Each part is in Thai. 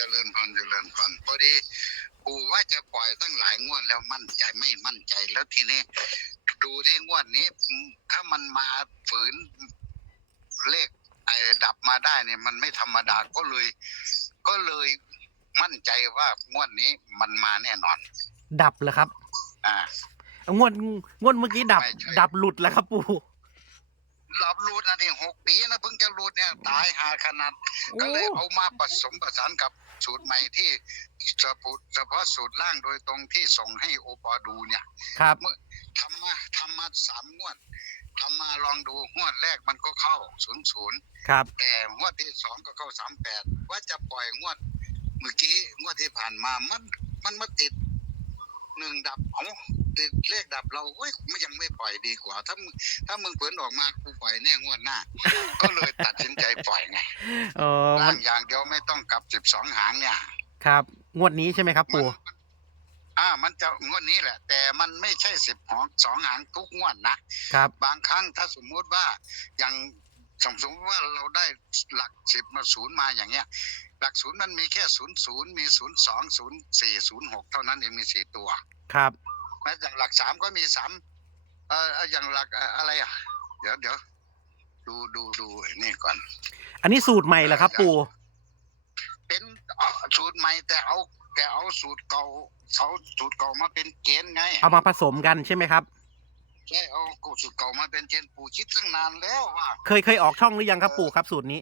จริญพรเจริญพรพอดีปู่ว่าจะปล่อยตั้งหลายงวดแล้วมั่นใจไม่มั่นใจแล้วทีนี้ ดูที่งวดนี้อืมถ้ามันมาฝืนเลขไอ้ดับมาได้เนี่ยมันไม่ธรรมดาก็เลย ก็เลยมั่นใจว่างวดนี้มันมาแน่นอน ดับเหรอครับอ่างวดงวดเมื่อกี้ดับ ไม่ใช่ ดับหลุดแล้วครับปู่รับรูดนะนี่หกปีนะเพิ่งจะรูดเนี่ยตายหาขนาด ก็เลยเอามาผสมผสานกับ สูตรใหม่ที่เฉพาะเฉพาะสูตรล่างโดยตรงที่ส่งให้โอปอดูเนี่ยครับทำมาทำมาสามงวดทำมาลองดูงวดแรกมันก็เข้าศูนย์ศูนย์ครับแต่งวดที่สองก็เข้าสามแปดว่าจะปล่อยงวดเมื่อกี้งวดที่ผ่านมามันมันมาติดหนึ่งดับเอา ติดเลขดับเราเฮ้ยมันยังไม่ปล่อยดีกว่า ถ้ามึงถ้ามึงเผินออกมากูปล่อยแน่งวดหน้า ก็เลยตัดสินใจปล่อยไงเออมัล่านงอย่างเดียวไม่ต้องกลับสิบสองหางเนี่ย ครับ งวดนี้ใช่ไหมครับมันปู่อ่ามันจะงวดนี้แหละ แต่มันไม่ใช่สิบหองสองหางทุกงวดนะครับ บางครั้งถ้าสมมุติว่าอย่างสมมติว่าเราได้หลักสิบมาศูนย์มาอย่างเงี้ย หลักศูนย์มันมีแค่ศูนย์ศูนย์มีศูนย์สองศูนย์สี่ศูนย์หกเท่านั้นเองมีสี่ตัว ครับแล้ว อย่างหลักสามก็มีสามเอ่ออย่างหลักเอ่ออะไรอะ เดี๋ยวเดี๋ยวดูดูดูไอ้นี่ก่อน อันนี้สูตรใหม่เหรอครับปู่เป็นเอ่อสูตรใหม่แต่เอาแต่เอาสูตรเก่าเขาสูตรเก่ามาเป็นเกณฑ์ไง เอามาผสมกันใช่ไหมครับใช่เอาสูตรเก่ามาเป็นเกณฑ์ปู่คิดตั้งนานแล้วว่า เคยเคยออกช่องหรือยังครับปู่ครับสูตรนี้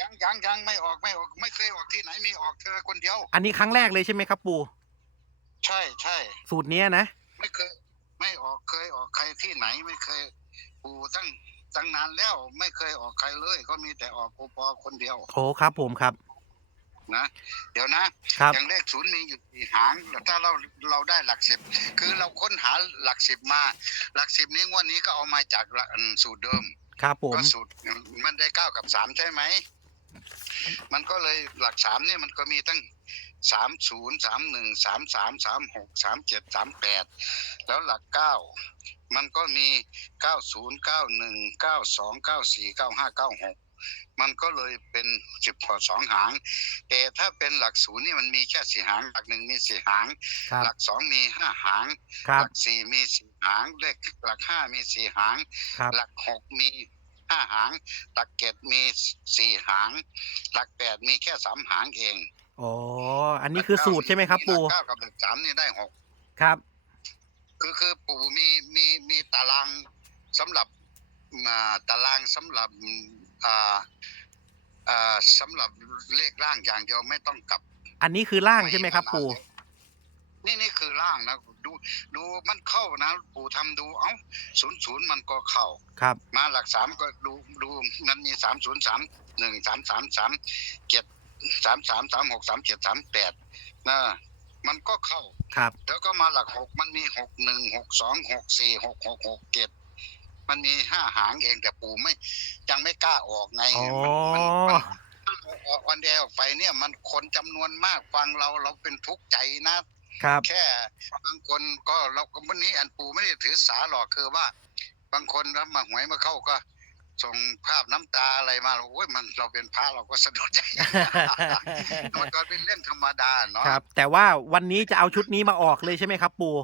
ยังยังยังไม่ออกไม่ออกไม่เคยออกที่ไหนมีออกเธอคนเดียว อันนี้ครั้งแรกเลยใช่ไหมครับปู่ ใช่ใช่สูตรเนี้ยนะ ไม่เคย ไม่ออกเคยออกใครที่ไหนไม่เคยปู่ตั้งตั้งนานแล้วไม่เคยออกใครเลย ก็มีแต่ออกโอปอคนเดียวโอ้ครับผมครับ นะเดี๋ยวนะครับ อย่างเลขศูนย์มีอยู่สี่หางแต่ถ้าเราเราได้หลักสิบคือเราค้นหาหลักสิบมา หลักสิบนี้งวดนี้ก็เอามาจากหลักอันสูตรเดิม ครับผม ก็สูตรมันได้เก้ากับสามใช่ไหม มันก็เลยหลักสามเนี่ยมันก็มีตั้ง สามศูนย์สามหนึ่งสามสามสามหกสามเจ็ดสามแปดแล้วหลักเก้ามันก็มีเก้าศูนย์เก้าหนึ่งเก้าสองเก้าสี่เก้าห้าเก้าหกมันก็เลยเป็นสิบพอสองหาง แต่ถ้าเป็นหลักศูนย์นี่มันมีแค่สี่หาง หลักหนึ่งมีสี่หาง ครับหลักสองมีห้าหาง ครัหบลักสี่มีสี่หาง เลขหลักห้ามีสี่หาง ครับหลักหกมีห้าหาง หลักเจ็ดมีสี่หาง หลักแปดมีแค่สามหางเอง อ๋อ อันนี้คือสูตรใช่ไหมครับ ปู่หลักเก้ากับหลักสามนี่ได้หกครับ คือคือปู่มีมีมีตารางสำหรับมาตารางสำหรับอ่าอ่าสำหรับเลขร่างอย่างเดียวไม่ต้องกลับ อันนี้คือล่างใช่ไหมครับ ปู่ นี่นี่คือร่างนะ ดูดูมันเข้านะปู่ทำดูเอ้าศูนย์ศูนย์มันก็เข้า ครับ มาหลักสามก็ดูดูมันมีสามศูนย์สามหนึ่งสามสามสามเจ็ด สามสามสามหกสามเจ็ดสามแปดนะมันก็เข้า ครับ แล้วก็มาหลักหกมันมีหกหนึ่งหกสองหกสี่หกหกหกเจ็ดมันมีห้าหางเองแต่ปู่ไม่ ยังไม่กล้าออกไงอ๋อ มันมันมันออกวันเดียวออกไปเนี่ยมันคนจำนวนมากฟังเราเราเป็นทุกข์ใจนะ ครับ แค่บางคนก็เราก็วันนี้อันปูไม่ได้ถือสาหรอกคือว่า บางคนรับมาหวยมาเข้าก็ ส่งภาพน้ำตาอะไรมาเราโอ้ยมันเราเป็นพระเราก็สะดุดใจมันก็เป็นเรื่องธรรมดาเนาะครับ แต่ว่าวันนี้จะเอาชุดนี้มาออกเลยใช่ไหมครับ ปู่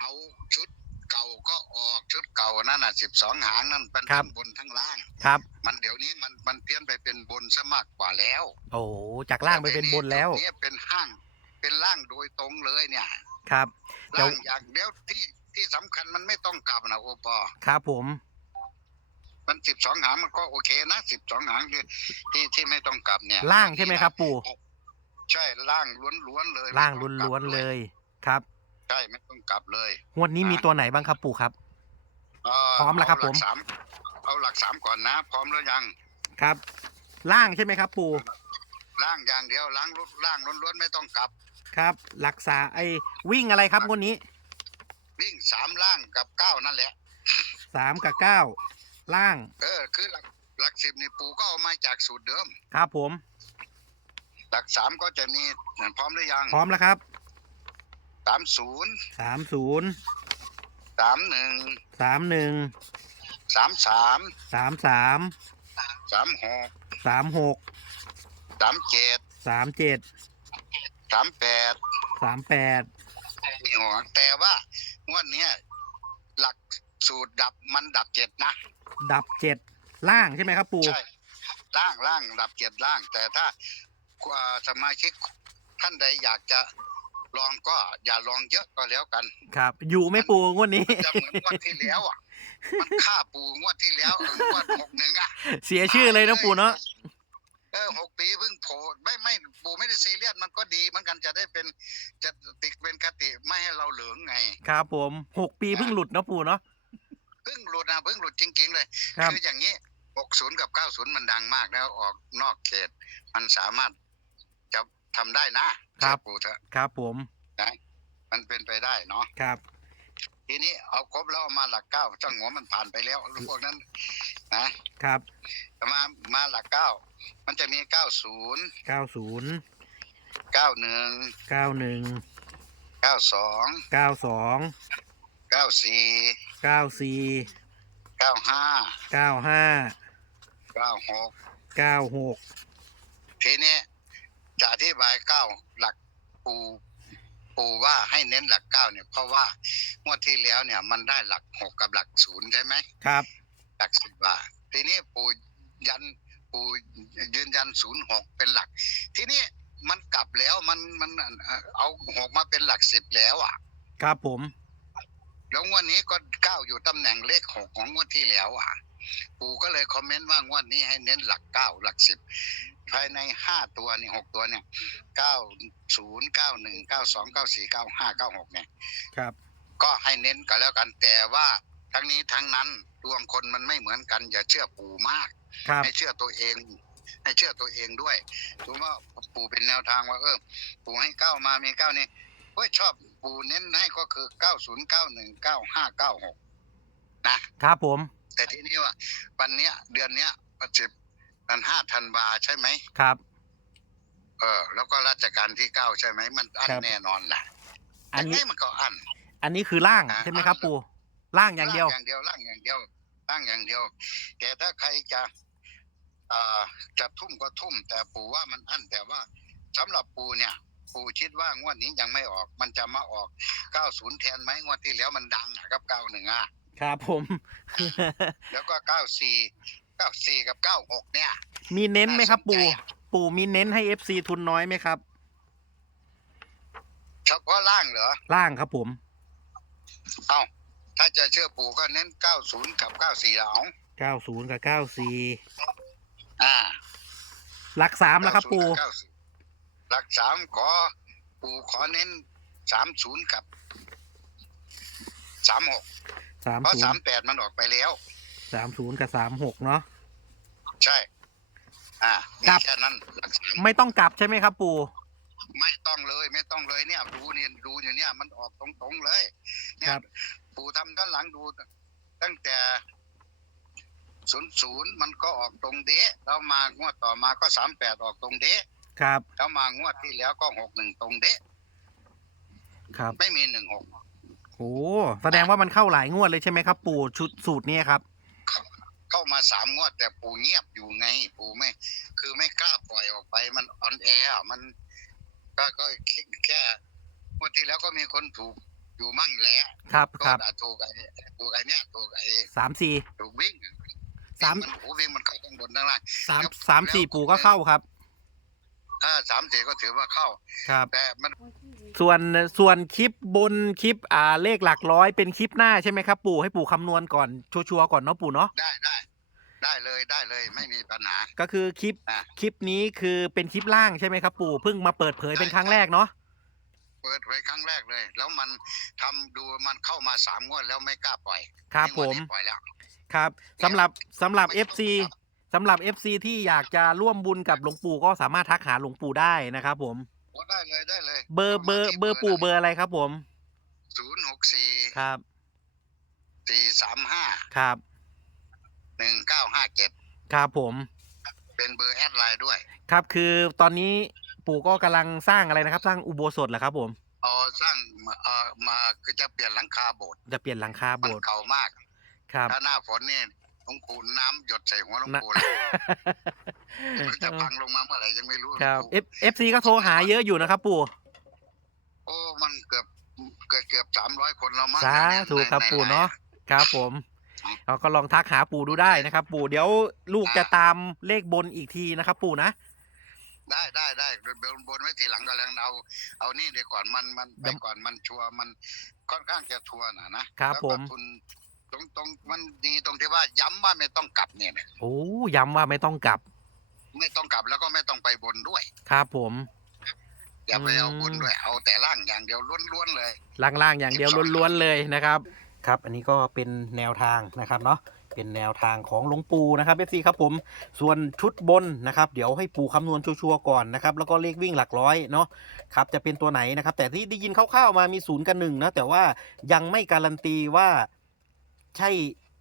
เอาชุดเก่าก็ออกชุดเก่านั่นน่ะสิบสองหางนั่นเป็นครับทั้งบนทั้งล่างครับ มันเดี๋ยวนี้มันมันเพี้ยนไปเป็นบนซะมากกว่าแล้ว โอ้โหจากล่างไปเป็นบนแล้วต่เนี้เป็นห้างเป็นล่างโดยตรงเลยเนี่ย ครับเดี๋ยวล่างอย่างเดียวที่ที่สำคัญมันไม่ต้องกลับนะโอปอครับผม มันสิบสองหางมันก็โอเคนะสิบสองหางที่ที่ที่ไม่ต้องกลับเนี่ย ล่างใช่ไหมครับ ปู่ใช่ล่างล้วนๆเลยล่างไม่ต้องกล้วนๆด้เลวยครับใช่ไม่ต้องกลับเลยงวดนี้มีตัวไหนบ้างครับปู่ครับเพร้อมแล้วครับเาหผลัมกสามเอาหลักสามก่อนนะ พร้อมแล้วยังครับ ล่างใช่ไหมครับ ปู่ล่างอย่างเดียวล่างลุล่างล้วนๆไม่ต้องกลับ ครับ หลักษาไอ้วิ่งอะไรครับงวดนี้ วิ่งสามล่างกับเก้านั่นแหละสามกับเก้า ล่าง เออคือหลักหลักสิบนี่ปูก็เอามาจากสูตรเดิม ครับผม หลักสามก็จะมีพร้อมหรือยังพร้อมแล้วครับสามศูนย์สามศูนย์สามหนึ่งสามหนึ่งสามสามสามสามสามหกสามหกสามเจ็ดสามเจ็ดสามแปดสามแปดมีหัวแต่ว่างวดเนี้ยหลัก สูตรดับมันดับเจ็ดนะ ดับเจ็ดล่างใช่ไหมครับ ปู่ใช่ล่างล่างดับเจ็ดล่าง แต่ถ้าอ่าสมาชิกท่านใดอยากจะลองก็อย่าลองเยอะก็แล้วกัน ครับ อยู่ไหม่ปู่งวดนี้จะเหมือนงวดที่แล้วอะมันฆ่าปูงวดที่แล้วเอองวดหกหนึ่งอะเสียชื่อเลยนะปู่เนาะเออหกปีเพิ่งโผล่ไม่ไม่ปูไม่ได้ซีเรียสมันก็ดีเหมือนกันจะได้เป็นจะติดเป็นคติไม่ให้เราเหลืองไง ครับผมหกปีเพิ่งหลุดเนาะปู่เนาะ เพิ่งหลุดนะเพิ่งหลุดจริง ๆ เลยครับ คืออย่างนี้60กับ90มันดังมากแล้วออกนอกเขต มันสามารถจะทำได้นะครับ เชื่อปู่เถอะครับผมนะมันเป็นไปได้เนาะครับ ทีนี้เอาครบแล้วเอามาหลักเก้าจ้างหัวมันผ่านไปแล้วพวกนั้นนะครับมามาหลักเก้ามันจะมี90เก้าศูนย์91เก้าหนึ่ง92เก้าสอง 94เก้าสี่95เก้าห้า96เก้าหกทีนี้จะอธิบายเก้าหลักปูปูว่าให้เน้นหลักเก้าเนี่ยเพราะว่างวดที่แล้วเนี่ยมันได้หลักหกกับหลักศูนย์ใช่ไหมครับ หลักสิบว่าทีนี้ปูยันปูยืนยันศูนย์หกเป็นหลัก ทีนี้มันกลับแล้วมันมันเอ่อเอาหกมาเป็นหลักสิบแล้วอะ ครับผม แล้วงวดนี้ก็เก้าอยู่ตำแหน่งเลขหกของงวดที่แล้วอะปู่ก็เลยคอมเมนต์ว่างวดนี้ให้เน้นหลักเก้าหลักสิบภายในห้าตัวนี่หกตัวเนี่ยเก้าศูนย์เก้าหนึ่งเก้าสองเก้าสี่เก้าห้าเก้าหกเนี่ยครับ ก็ให้เน้นกันแล้วกันแต่ว่าทั้งนี้ทั้งนั้นดวงคนมันไม่เหมือนกัน อย่าเชื่อปู่มากครับให้เชื่อตัวเองให้เชื่อตัวเองด้วยถือว่าปู่เป็นแนวทางว่าเออปู่ให้เก้ามามีเก้านี่เฮ้ยชอบ ปู่เน้นให้ก็คือเก้าศูนย์เก้าหนึ่งเก้าห้าเก้าหกนะครับผม แต่ที่นี่ว่า วันเนี้ย เดือนเนี้ยวันสิบวันห้าธันวาใช่ไหมครับ เออ แล้วก็ราชการที่เก้าใช่ไหมมันอันครับ แน่นอนแหละอันนี้ ยังไงมันก็อัน อันนี้คือล่างอ่า ใช่ไหมครับ ปู่ล่างอย่างเดียว ร่างอย่างเดียวร่างอย่างเดียวร่างอย่างเดียว แต่ถ้าใครจะอ่าจะทุ่มก็ทุ่ม แต่ปู่ว่ามันอั้นแต่ว่าสำหรับปู่เนี่ย ปู่คิดว่างวดนี้ยังไม่ออก มันจะมาออก90แทนไหมงวดที่แล้วมันดังอะครับ91อะครับผม แล้วก็94 94กับ96เนี่ย มีเน้นไหมครับ ปู่น่าสนใจอะปู่มีเน้นให้เอฟซีทุนน้อยไหมครับ เฉพาะล่างเหรอ ล่างครับผม เอ้าถ้าจะเชื่อปู่ก็เน้น90กับ94แล้วเก้าศูนย์กับเก้าสี่อ่า หลักสามแล้วครับปู่90กับ90 หลักสามขอปู่ขอเน้น30กับ36สามเพราะศูนสามย์แปดมันออกไปแล้ว สามศูนย์กับสามหกเนาะ ใช่ อ่าครัมีบแค่นั้นหลักสามไม่ต้องกลับใช่ไหมครับปู่ ไม่ต้องเลยไม่ต้องเลยเนี่ยดูเนี่ยดูอยู่เนี่ยมันออกตรงๆเลย เนี่คยรับ ปู่ทำด้านหลังดู ตั้งแต่ศูนย์ศูนย์มันก็ออกตรงเดะแล้วมางวดต่อมาก็สามแปดออกตรงเดะ ครับแล้วมางวดที่แล้วก็หกหนึ่งตรงเดะครับไม่มีหนึ่งหกโอ้แสดงว่ามันเข้าหลายงวดเลยใช่ไหมครับ ปู่ชุดสูตรเนี้ครับ เข้ามาสามงวดแต่ปู่เงียบอยู่ไง ปู่ไม่ คือไม่กล้าปล่อยออกไปมันออนแอร์มัน ก็ก็แค่งวดที่แล้วก็มีคนถูกอยู่มั่งแหล้วครับก็ครับด่าถูกไอ้ถูกไอ้เนี่ยถูกไอ้สามสี่ถูกวิ่งสามนโอ้วิ่งมันเข้าข้างบนข้างล่างสามสามสี่ปู่ก็เข้าครับ ถ้าสามสี่ก็ถือว่าเข้า ครับ แต่มันส่วนส่วนคลิปบนคลิปอ่าเลขหลักร้อยเป็นคลิปหน้าใช่ไหมครับ ปู่ให้ปู่คำนวณก่อนชัวร์ๆก่อนเนาะปู่เนาะได้ได้ ได้เลยได้เลยไม่มีปัญหา ก็คือคลิปอะ คลิปนี้คือเป็นคลิปล่างใช่ไหมครับปู่เพิ่งมาเปิดเผยเป็นครั้งแรกเนาะเปิดไว้ครั้งแรกเลย แล้วมันทำดูมันเข้ามาสามงวดแล้วไม่กล้าปล่อยครับนี่ผงวดม นี้ปล่อยแล้ว ครับสำหรับสำหรับไม่ต้อง FC สำหรับ FC ที่อยากจะร่วมบุญกับหลวงปู่ก็สามารถทักหาหลวงปู่ได้นะครับผม โอ้ได้เลยได้เลยเบอร์เบอร์เบอร์ปู่เบอร์อะไรครับผม ศูนย์หกสี่ครับสี่สามห้าครับหนึ่งเก้าห้าเจ็ดครับผม เป็นเบอร์แอดไลน์ด้วยครับคือตอนนี้ปู่ก็กำลังสร้างอะไรนะครับ สร้างอุโบสถเหรอครับ ผมเอาสร้างเอ่อมาคือจะเปลี่ยนหลังคาโบสถ์จะเปลี่ยนหลังคามัโบนสถ์เก่ามากครับ ถ้าหน้าฝนนี่ หลวงปู่น้ำหยดใส่หัวหลวงปู่เลยมันจะพังลงมาเมื่อไหร่ยังไม่รู้ครับหลวงเอปู่ฟเอฟซีก็โทรหาเยอะอยู่นะครับ ปู่ โอ้มันเกือบเกือบเกือบสามร้อยคนแล้วมั้งสาเนี่ยธุครับในปู่ในเนาะครับผมเราก็ลองทักหาปู่ดูได้นะครับ ปู่เดี๋ยวลูกจะตามเลขบนอีกทีนะครับ ปู่นะได้ได้ได้บนบนไว้ทีหลังก็แล้วเอา เอานี่เดี๋ยวก่อนมันมันไปเดี๋ยวก่อนมันชัวร์มันค่อนข้างจะชัวร์นะนะครับแล้วผก็มคุณ ตรงตรงมันดีตรงที่ว่าย้ำว่าไม่ต้องกลับเนี่ยนะโอ้ย้ำว่าไม่ต้องกลับไม่ต้องกลับแล้วก็ไม่ต้องไปบนด้วย ครับผม อย่าไปเอาอืมบนด้วย เอาแต่ล่างอย่างเดียวล้วนๆเลย ล่างๆอย่างเดียวล้วนๆเลยนะครับ ครับ อันนี้ก็เป็นแนวทางนะครับเนาะเป็นแนวทางของหลวงปู่นะครับเอฟซีครับผมส่วนชุดบนนะครับ เดี๋ยวให้ปู่คำนวณชัวร์ๆก่อนนะครับแล้วก็เลขวิ่งหลักร้อยเนาะครับจะเป็นตัวไหนนะครับ แต่ที่ได้ยินคร่าวๆมามีศูนย์กับหนึ่งนะแต่ว่ายังไม่การันตีว่า ใช่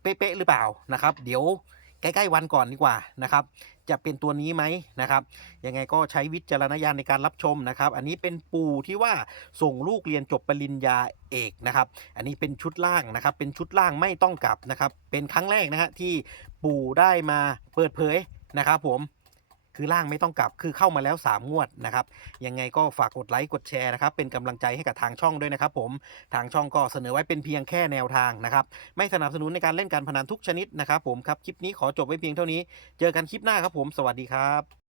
เป๊ะๆหรือเปล่านะครับ เดี๋ยวใกล้ๆวันก่อนดีกว่านะครับ จะเป็นตัวนี้ไหมนะครับ ยังไงก็ใช้วิจารณญาณในการรับชมนะครับ อันนี้เป็นปู่ที่ว่าส่งลูกเรียนจบปริญญาเอกนะครับ อันนี้เป็นชุดล่างนะครับ เป็นชุดล่างไม่ต้องกลับนะครับ เป็นครั้งแรกนะฮะที่ปู่ได้มาเปิดเผยนะครับผม คือล่างไม่ต้องกลับคือเข้ามาแล้ว 3 งวดนะครับ ยังไงก็ฝากกดไลค์กดแชร์นะครับ เป็นกำลังใจให้กับทางช่องด้วยนะครับผมทางช่องก็เสนอไว้เป็นเพียงแค่แนวทางนะครับ ไม่สนับสนุนในการเล่นการพนันทุกชนิดนะครับผมครับคลิปนี้ขอจบไว้เพียงเท่านี้ เจอกันคลิปหน้าครับผม สวัสดีครับ